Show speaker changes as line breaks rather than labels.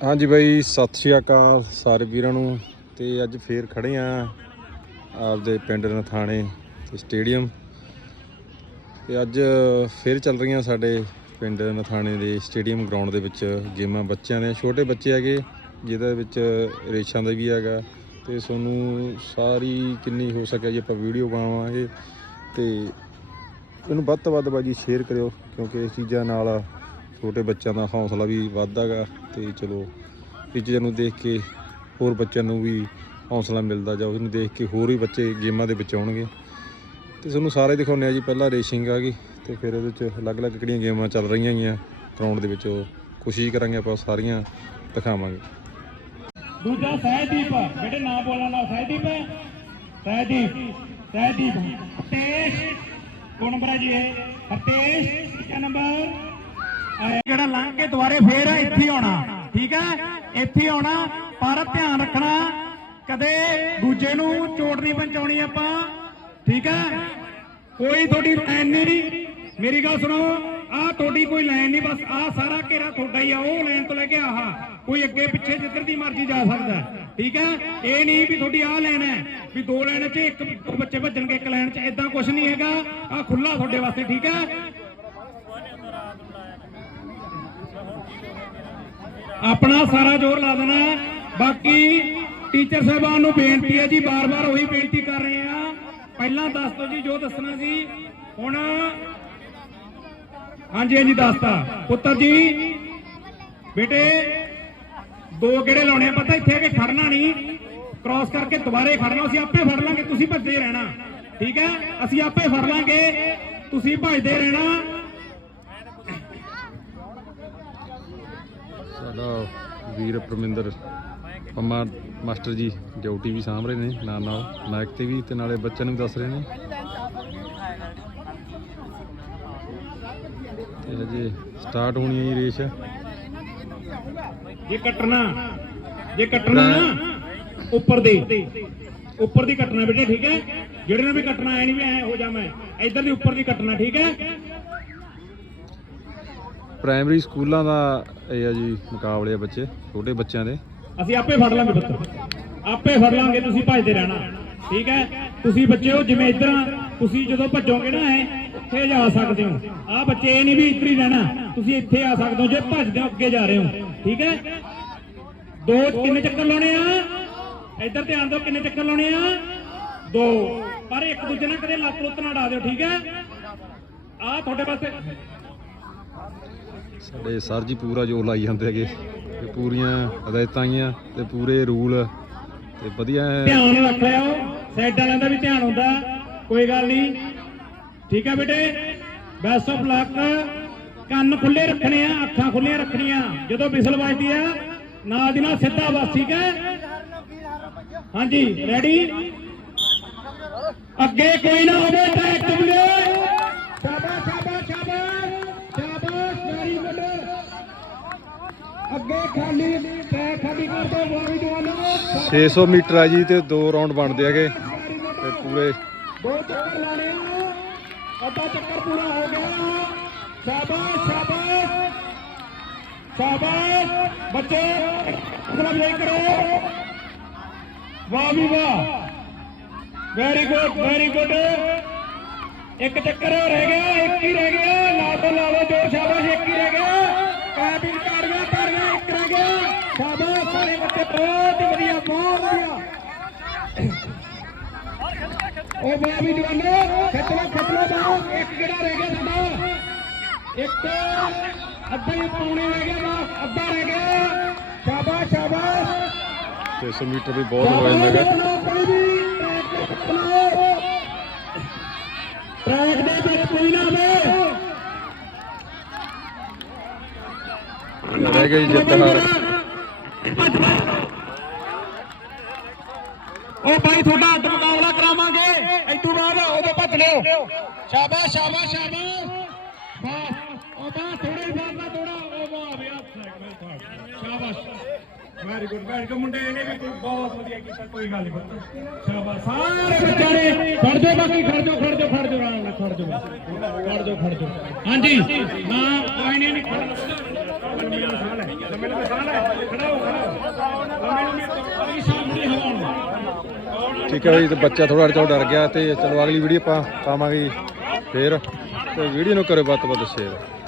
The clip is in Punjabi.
ਹਾਂਜੀ ਬਾਈ, ਸਤਿ ਸ਼੍ਰੀ ਅਕਾਲ ਸਾਰੇ ਵੀਰਾਂ ਨੂੰ। ਤੇ ਅੱਜ ਫੇਰ ਖੜੇ ਆ ਆਪਦੇ ਪਿੰਡ ਨਥਾਣੇ ਤੇ ਸਟੇਡੀਅਮ। ਤੇ ਅੱਜ ਫੇਰ ਚੱਲ ਰਹੀਆਂ ਸਾਡੇ ਪਿੰਡ ਨਥਾਣੇ ਦੇ ਸਟੇਡੀਅਮ ਗਰਾਊਂਡ ਦੇ ਵਿੱਚ ਗੇਮਾਂ ਬੱਚਿਆਂ ਦੇ ਛੋਟੇ ਬੱਚੇ ਹੈਗੇ, ਜਿਹਦੇ ਵਿੱਚ ਰੇਸ਼ਾਂ ਦਾ ਵੀ ਹੈਗਾ। ਤੇ ਤੁਹਾਨੂੰ ਸਾਰੀ ਕਿੰਨੀ ਹੋ ਸਕਿਆ ਜੀ ਆਪਾਂ ਵੀਡੀਓ ਬਣਾਵਾਂਗੇ। ਤੇ ਇਹਨੂੰ ਵੱਧ ਤੋਂ ਵੱਧ ਬਾਜੀ ਸ਼ੇਅਰ ਕਰਿਓ, ਕਿਉਂਕਿ ਇਸ ਚੀਜ਼ਾਂ ਨਾਲ ਛੋਟੇ ਬੱਚਿਆਂ ਦਾ ਹੌਸਲਾ ਵੀ ਵੱਧਦਾ ਗਾ ਤੇ ਚਲੋ ਇਹ ਚੀਜ਼ਾਂ ਨੂੰ ਦੇਖ ਕੇ ਹੋਰ ਬੱਚਿਆਂ ਨੂੰ ਵੀ ਹੌਸਲਾ ਮਿਲਦਾ ਜਾ ਉਹਨੂੰ ਦੇਖ ਕੇ ਹੋਰ ਵੀ ਬੱਚੇ ਗੇਮਾਂ ਦੇ ਵਿੱਚ ਆਉਣਗੇ। ਤੇ ਤੁਹਾਨੂੰ ਸਾਰੇ ਦਿਖਾਉਂਦੇ ਆ ਜੀ, ਪਹਿਲਾਂ ਰੇਸਿੰਗ ਆ ਗਈ ਤੇ ਫਿਰ ਉਹਦੇ ਵਿੱਚ ਅਲੱਗ-ਅਲੱਗ ਕਿਹੜੀਆਂ ਗੇਮਾਂ ਚੱਲ ਰਹੀਆਂ ਗੀਆਂ ਗਰਾਊਂਡ ਦੇ ਵਿੱਚ ਉਹ ਕੋਸ਼ਿਸ਼ ਕਰਾਂਗੇ ਆਪਾਂ ਸਾਰੀਆਂ ਦਿਖਾਵਾਂਗੇ।
ਦੂਜਾ ਸਹਿਦੀਪ, ਜਿਹੜੇ ਨਾਮ ਬੋਲਣ ਨਾਲ ਸਹਿਦੀਪ ਹੈ। ਸਹਿਦੀਪ ਸਹਿਦੀਪ ਤੇਸ਼ ਕੋਣ ਨੰਬਰ ਹੈ ਜੀ ਇਹ? ਹਰਤੇਸ਼ ਕਿਆ ਨੰਬਰ। ਜਿਹੜਾ ਲੰਘ ਕੇ ਦੁਬਾਰੇ ਫੇਰ ਇੱਥੇ ਆਉਣਾ, ਠੀਕ ਹੈ? ਇੱਥੇ ਆਉਣਾ, ਪਰ ਧਿਆਨ ਰੱਖਣਾ, ਕਦੇ ਦੂਜੇ ਨੂੰ ਚੋਟ ਨਹੀਂ ਪਹੁੰਚਾਉਣੀ ਆਪਾਂ, ਠੀਕ ਹੈ? ਕੋਈ ਤੁਹਾਡੀ ਲਾਈਨ ਨਹੀਂ ਮੇਰੀ ਗੱਲ ਸੁਣੋ, ਆਹ ਤੁਹਾਡੀ ਕੋਈ ਲਾਈਨ ਨਹੀਂ, ਬਸ ਆਹ ਸਾਰਾ ਘੇਰਾ ਤੁਹਾਡਾ ਹੀ ਆ, ਉਹ ਲਾਈਨ ਤੋਂ ਲੈ ਕੇ ਆਹ, ਕੋਈ ਅੱਗੇ ਪਿੱਛੇ ਜਿੱਧਰ ਦੀ ਮਰਜ਼ੀ ਜਾ ਸਕਦਾ ਠੀਕ ਹੈ? ਇਹ ਨਹੀਂ ਵੀ ਤੁਹਾਡੀ ਆਹ ਲਾਈਨ ਹੈ, ਵੀ ਦੋ ਲਾਈਨ 'ਚ ਇੱਕ ਬੱਚੇ ਭੱਜਣਗੇ, ਇੱਕ ਲਾਈਨ 'ਚ ਇਦਾਂ ਕੁਝ ਨਹੀਂ ਹੈਗਾ, ਆਹ ਖੁੱਲਾ ਤੁਹਾਡੇ ਵਾਸਤੇ, ਠੀਕ ਹੈ? ਆਪਣਾ ਸਾਰਾ ਜ਼ੋਰ ਲਾ ਦੇਣਾ। ਬਾਕੀ ਟੀਚਰ ਸਾਹਿਬਾਨ ਨੂੰ ਬੇਨਤੀ ਹੈ ਜੀ, ਬਾਰ-ਬਾਰ ਉਹੀ ਬੇਨਤੀ ਕਰ ਰਹੇ ਆ ਪਹਿਲਾਂ ਦੱਸ ਦਿਓ ਜੀ, ਜੋ ਦੱਸਣਾ ਸੀ। ਹੁਣ ਹਾਂਜੀ ਹਾਂਜੀ, ਦੱਸਤਾ। ਪੁੱਤਰ ਜੀ, ਬੇਟੇ, ਦੋ ਗੇੜੇ ਲਾਉਣੇ ਆ। ਪਤਾ ਇੱਥੇ ਆ ਕੇ ਖੜਨਾ ਨਹੀਂ। ਕ੍ਰਾਸ ਕਰਕੇ ਦੁਬਾਰੇ ਖੜਨਾ। ਅਸੀਂ ਆਪੇ ਫੜ ਲਾਂਗੇ। ਤੁਸੀਂ ਭੱਜਦੇ ਰਹਿਣਾ। ਠੀਕ ਹੈ? ਅਸੀਂ ਆਪੇ ਫੜ ਲਾਂਗੇ। ਤੁਸੀਂ ਭੱਜਦੇ ਰਹਿਣਾ।
ਸਾਡਾ ਵੀਰ ਪਰਮਿੰਦਰ ਪੰਮਾ ਮਾਸਟਰ ਜੀ ਡਿਊਟੀ ਵੀ ਸਾਂਭ ਰਹੇ ਨੇ ਨਾਲ ਨਾਲ ਮਾਈਕ ਤੇ ਵੀ ਤੇ ਨਾਲੇ ਬੱਚਿਆਂ ਨੂੰ ਵੀ ਦੱਸ ਰਹੇ ਨੇ। ਤੇ ਹਜੇ ਸਟਾਰਟ ਹੋਣੀ ਹੈ ਜੀ ਰੇਸ।
ਜੇ ਕੱਟਣਾ ਜੇ ਕੱਟਣਾ ਉੱਪਰ ਦੀ ਉੱਪਰ ਦੀ ਕੱਟਣਾ ਬੇਟੇ, ਠੀਕ ਹੈ? ਜਿਹੜੇ ਨੇ ਵੀ ਕੱਟਣਾ, ਐ ਨਹੀਂ ਵੀ ਐ ਹੋ ਜਾ ਮੈਂ। ਇੱਧਰ ਦੀ ਉੱਪਰ ਦੀ ਕੱਟਣਾ, ਠੀਕ ਹੈ?
ਪ੍ਰਾਇਮਰੀ ਸਕੂਲਾਂ ਦਾ ਇਹ ਆ ਜੀ ਮੁਕਾਬਲੇ ਆ ਬੱਚੇ, ਛੋਟੇ ਬੱਚਿਆਂ ਦੇ।
ਅਸੀਂ ਆਪੇ ਫੜ ਲਾਂਗੇ ਪੁੱਤਰ ਆਪੇ ਫੜ ਲਾਂਗੇ, ਤੁਸੀਂ ਭੱਜਦੇ ਰਹਿਣਾ। ਠੀਕ ਹੈ? ਤੁਸੀਂ ਬੱਚਿਓ, ਜਿਵੇਂ ਇੱਧਰ ਤੁਸੀਂ ਜਦੋਂ ਭੱਜੋਗੇ ਨਾ ਐ, ਉੱਥੇ ਜਾ ਸਕਦੇ ਹੋ। ਆਹ ਬੱਚੇ, ਇਹ ਨਹੀਂ ਵੀ ਇੱਧਰ ਹੀ ਰਹਿਣਾ। ਤੁਸੀਂ ਇੱਥੇ ਆ ਸਕਦੇ ਹੋ, ਜੇ ਭੱਜਦੇ ਹੋ ਅੱਗੇ ਜਾ ਰਹੇ ਹੋ। ਠੀਕ ਹੈ? ਦੋ, ਕਿੰਨੇ ਚੱਕਰ ਲਾਉਣੇ ਆ? ਇੱਧਰ ਧਿਆਨ ਦਿਓ, ਕਿੰਨੇ ਚੱਕਰ ਲਾਉਣੇ ਆ? ਦੋ। ਪਰ ਇੱਕ ਦੂਜੇ ਨਾਲ ਕਦੇ ਲੱਤ ਲੁੱਤ ਨਾ ਡਾ ਦਿਓ, ਠੀਕ ਹੈ? ਆਹ ਤੁਹਾਡੇ ਪਾਸੇ
ਸਾਡੇ ਸਰ ਜੀ ਪੂਰਾ ਜੋਰ ਲਾਈ ਜਾਂਦੇ ਹੈਗੇ। ਤੇ ਪੂਰੀਆਂ ਹਦਾਇਤਾਂ ਆਈਆਂ ਤੇ ਪੂਰੇ ਰੂਲ ਤੇ ਵਧੀਆ
ਧਿਆਨ ਰੱਖ ਲਿਓ ਸਾਈਡ ਵਾਲਿਆਂ ਦਾ ਵੀ ਧਿਆਨ ਹੁੰਦਾ, ਕੋਈ ਗੱਲ ਨਹੀਂ। ਠੀਕ ਹੈ ਬੇਟੇ? ਬੈਸਟ ਆਫ ਲੱਕ ਕੰਨ ਖੁੱਲੇ ਰੱਖਣੇ ਆ, ਅੱਖਾਂ ਖੁੱਲੀਆਂ ਰੱਖਣੀਆਂ। ਜਦੋਂ ਵਿਸਲ ਵੱਜਦੀ ਆ, ਨਾਲ ਦੀ ਨਾਲ ਸਿੱਧਾ ਬਸ, ਠੀਕ ਹੈ? ਹਾਂਜੀ ਰੈਡੀ ਅੱਗੇ ਕੋਈ ਨਾ ਹੋਵੇ ਤਾਂ ਐਕਟਿਵਲੀ ਸ਼ਾਬਾਸ਼ ਸ਼ਾਬਾਸ਼ ਸ਼ਾਬਾਸ਼ ਸ਼ਾਬਾਸ਼ ਵੈਰੀ ਗੁੱਡ ਅੱਗੇ ਖਾਲੀ ਪੈ ਖਾਲੀ ਕਰ ਦੋ ਵਾਰੀ ਜਵਾਨੋ
600 ਮੀਟਰ ਆ ਜੀ ਤੇ ਦੋ ਰਾਉਂਡ ਬਣਦੇ ਹੈਗੇ ਤੇ ਪੂਰੇ
ਦੋ ਚੱਕਰ ਲਾਣੇ ਅੱਧਾ ਚੱਕਰ ਪੂਰਾ ਹੋ ਗਿਆ। ਸ਼ਾਬਾਸ਼ ਸ਼ਾਬਾਸ਼। ਸ਼ਾਬਾਸ਼। ਬੱਚੇ ਮਤਲਬ ਨਹੀਂ ਕਰੋ। ਵਾਹ ਵੀ ਵਾਹ। ਵੈਰੀ ਗੁੱਡ ਵੈਰੀ ਗੁੱਡ ਇੱਕ ਚੱਕਰ ਰਹਿ ਗਿਆ, ਇੱਕ ਹੀ ਰਹਿ ਗਿਆ। ਲਾ ਦੋ ਲਾ ਦੋ ਜੋਰ ਸ਼ਾਬਾਸ਼, ਇੱਕ ਹੀ ਰਹਿ ਗਿਆ। ਕਾਬਿਲ ਤਾੜੀਆਂ ਤਾੜੀਆਂ ਇੱਕ ਰਹਿ ਗਿਆ। ਸ਼ਾਬਾਸ਼ ਸਾਰੇ ਬੱਚੇ ਬਹੁਤ ਹੀ ਵਧੀਆ ਬਹੁਤ ਵਧੀਆ। ਉਹ ਬਾਬੀ ਵੀ ਜਵਾਨੋ ਖਿੱਚ ਲੋ ਖਿੱਚ ਲੋ ਬਾਹੋ ਇੱਕ ਕਿਹੜਾ ਰਹਿ ਗਿਆ ਸਾਡਾ ਇੱਕ ਅੱਧਾ ਹੀ ਪੌਣੇ ਰਹਿ ਗਿਆ ਬਸ ਅੱਧਾ ਰਹਿ ਗਿਆ। ਸ਼ਾਬਾਸ਼ ਸ਼ਾਬਾਸ਼।
600 ਮੀਟਰ ਵੀ ਬਹੁਤ ਹੋ ਜਾਂਦਾ
ਟਰੈਕ ਦੇ ਵਿੱਚ ਕੋਈ ਨਾ ਹੋਵੇ
ਰਹਿ ਗਈ ਜਿੱਤ ਹਾਰ।
ਉਹ ਭਾਈ ਤੁਹਾਡਾ ਅੱਡ ਮੁਕਾਬਲਾ ਕਰਾਵਾਂਗੇ। ਇਦੋਂ ਬਾਅਦ ਉਦੋਂ ਭੱਜ ਲਿਓ। ਸ਼ਾਬਾਸ਼ ਸ਼ਾਬਾਸ਼ ਸ਼ਾਬਾਸ਼। ਵਾਹ, ਉਹ ਬਾ ਥੋੜੇ ਹੀ ਫਾਸਲਾ ਥੋੜਾ ਉਹ ਵਾਹ ਵੀ ਸ਼ਾਬਾਸ਼। ਵੈਰੀ ਗੁੱਡ ਵੈਰੀ ਗੁੱਡ ਮੁੰਡੇ ਇਹਨੇ ਵੀ ਕੋਈ ਬਹੁਤ ਵਧੀਆ ਕੀਤਾ, ਕੋਈ ਗੱਲ ਨਹੀਂ ਸ਼ਾਬਾਸ਼। ਸਾਰੇ ਬੱਚਿਆਂ ਖੜ ਜਾਓ, ਬਾਕੀ ਖੜ ਜਾਓ ਖੜ ਜਾਓ ਖੜ ਜਾਓ। ਨਾਲ ਖੜ ਜਾਓ। ਖੜ ਜਾਓ ਖੜ ਜਾਓ। ਹਾਂਜੀ। ਹਾਂ ਕੋਈ ਨਹੀਂ ਖੜ
ਠੀਕ ਹੈ ਜੀ, ਤੇ ਬੱਚਾ ਥੋੜਾ ਜਿਹਾ ਡਰ ਗਿਆ ਤੇ ਚਲੋ ਅਗਲੀ ਵੀਡੀਓ ਆਪਾਂ ਪਾਵਾਂਗੇ ਫੇਰ। ਤੇ ਵੀਡੀਓ ਨੂੰ ਕਰੋ ਵੱਧ ਤੋਂ ਵੱਧ ਸ਼ੇਅਰ